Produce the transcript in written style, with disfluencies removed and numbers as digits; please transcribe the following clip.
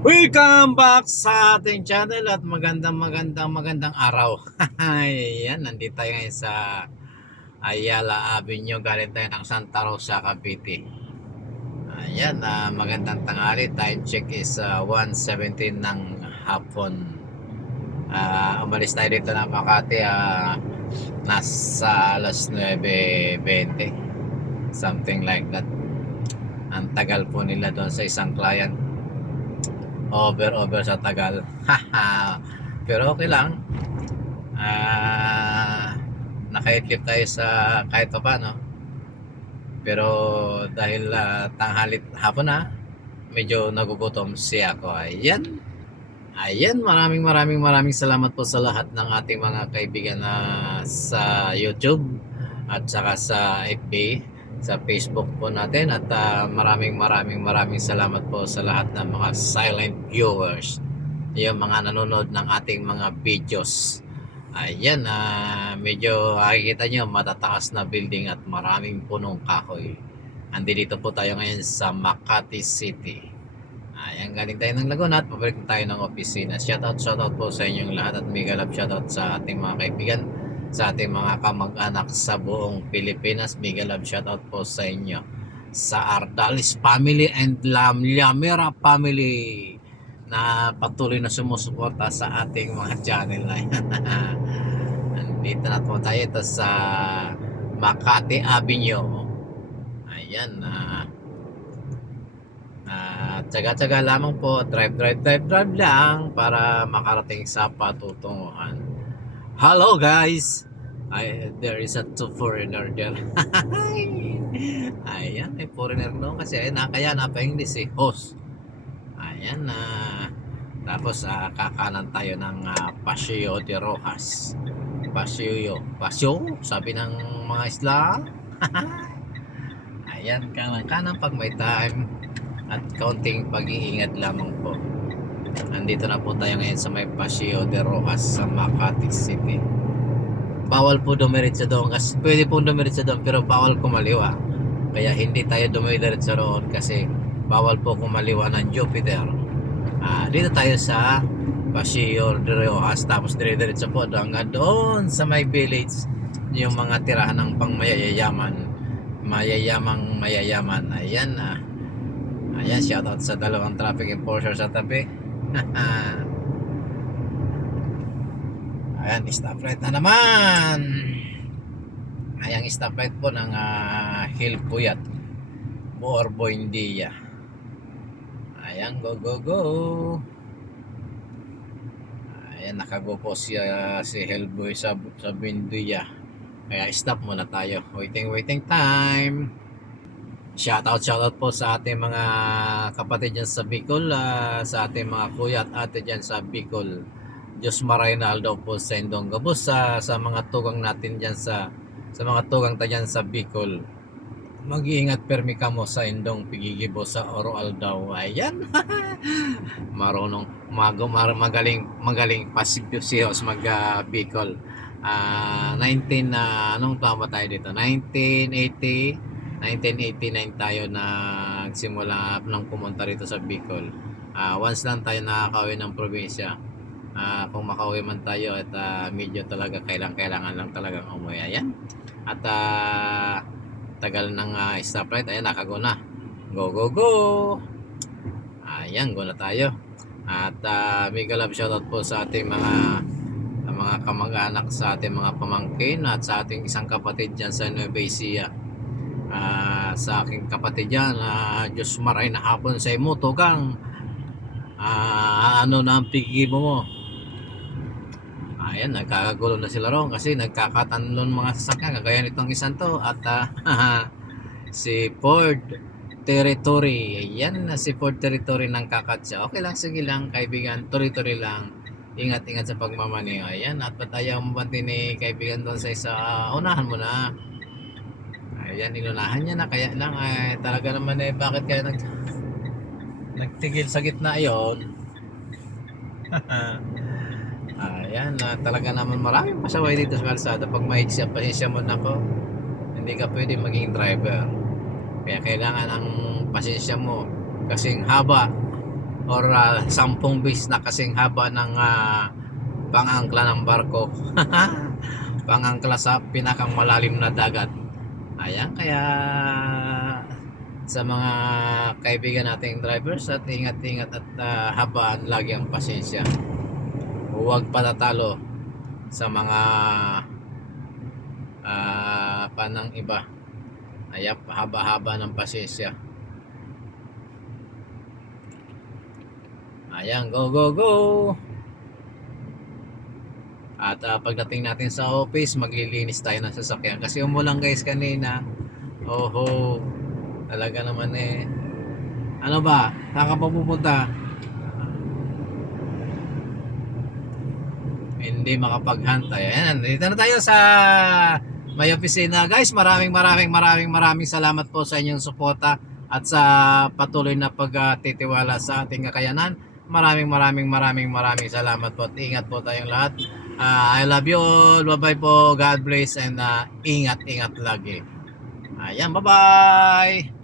Welcome back sa ating channel at magandang araw. Ayan, nandito tayo ngayon sa Ayala Avenue. Galing tayo ng Santa Rosa, Cavite. Ayan, magandang tanghali. Time check is 1:17 ng hapon. Umalis tayo dito ng Makati. Nasa alas 9:20. Something like that. Ang tagal po nila doon sa isang client. Over sa tagal. Pero okay lang. Nakaidlip tayo sa kahit pa paano. Pero dahil tanghalit hapon na, medyo nagugutom siya ako. Ayan, maraming salamat po sa lahat ng ating mga kaibigan na sa YouTube at saka sa FB, sa Facebook po natin, at maraming salamat po sa lahat ng mga silent viewers, yung mga nanonood ng ating mga videos. Ayan, medyo makikita nyo matataas na building at maraming punong kahoy. Andito po tayo ngayon sa Makati City. Ayan, galing tayo ng Laguna at pabalik tayo ng opisina. Shoutout po sa inyong lahat at mega love shoutout sa ating mga kaibigan, sa ating mga kamag-anak sa buong Pilipinas. Mega love shoutout po sa inyo, sa Ardalis family and Lamera family na patuloy na sumusuporta sa ating mga channel. Nandito na po tayo ito sa Makati Avenue. Ayan, tsaga-tsaga lamang po, drive lang para makarating sa patutunguhan. Hello guys, there is a two foreigner there. Ayan, may foreigner doon kasi kaya napa-English si host. Ayan, tapos kakanan tayo ng Paseo de Rojas. Paseo, sabi ng mga isla. Ayan, kanan pag may time at kaunting pag-iingat lamang po. Nandito na po tayo ngayon sa may Paseo de Rojas sa Makati City. Bawal po dumiretso doon kasi pwede po dumiretso doon pero bawal kumaliwa. Kaya hindi tayo dumiretso doon kasi bawal po kumaliwa ng Jupiter. Dito tayo sa Paseo de Rojas, tapos diretso po hanggang doon sa may village, yung mga tirahan ng mayayaman. Ayan, shoutout sa dalawang traffic enforcer sa tabi. Ayan, stoplight na naman. Ayan, stoplight po ng Hill Puyat, Buendia. Ayan, go. Ayan, nakago po si Hellboy sa Buendia. Kaya stop muna tayo. Waiting time. Shoutout po sa ating mga kapatid dyan sa Bicol, sa ating mga kuya at ate dyan sa Bicol. Diyos Maraynaldo po sa Indong Gabos, sa mga tugang natin dyan sa mga tugang ta dyan sa Bicol. Mag-iingat permi kamo sa Indong Pigigibo sa Oroal daw. Ayan. Marunong magaling pasibusihos mag Bicol. 19 anong taon ba tayo dito? 1989 tayo nagsimula nang pumunta rito sa Bicol. Once lang tayo nakakauwi ng probinsya. Kung makauwi man tayo at medyo talaga kailangan lang talagang umuwi. Ayan. At tagal ng stoplight. Ayan, nakago na. Go. Ayan, go na tayo. At mega love shoutout po sa ating mga kamag-anak, sa ating mga pamangkin at sa ating isang kapatid dyan sa Nueva Ecija. Sa aking kapatid dyan, Diyos maray na hapon sa imo tugang, ano na ang pigibo mo. Ayan, nagkakagulo na sila ron kasi nagkakatanlon mga sasakyan kagaya nitong isang to at si Ford Territory. Ayan, si Ford Territory ng kakatsa. Okay lang, sige lang kaibigan, tuloy lang. Ingat sa pagmamaneho. Ayan, at patayaw mo banti ni kaibigan doon sa isa, unahan mo na. Ayan, inunahan niya na, kaya lang talaga naman bakit kaya nagtigil sa gitna yon. Ayan, talaga naman maraming pasaway dito sa kalsada. Pag pasensya mo na ko, hindi ka pwede maging driver. Kaya kailangan ang pasensya mo kasing haba or 10 bis na kasing haba ng pangangkla ng barko. Pangangkla sa pinakang malalim na dagat. Ayan, kaya sa mga kaibigan nating drivers, at ingat-ingat at habaan lagi ang pasensya. Huwag patatalo sa mga panang iba. Ayan, haba-haba ng pasensya. Ayan, go go go. At pagdating natin sa office, maglilinis tayo ng sasakyan kasi umulan guys kanina. Oho, talaga naman eh. Ano ba? Saan ka pa pupunta? Hindi makapag-hunt. Ayan, dito na tayo sa may opisina. Guys, maraming salamat po sa inyong suporta at sa patuloy na pagtitiwala sa ating kakayanan. Maraming salamat po at ingat po tayong lahat. I love you all. Bye-bye po. God bless and ingat lagi. Ayan, bye-bye.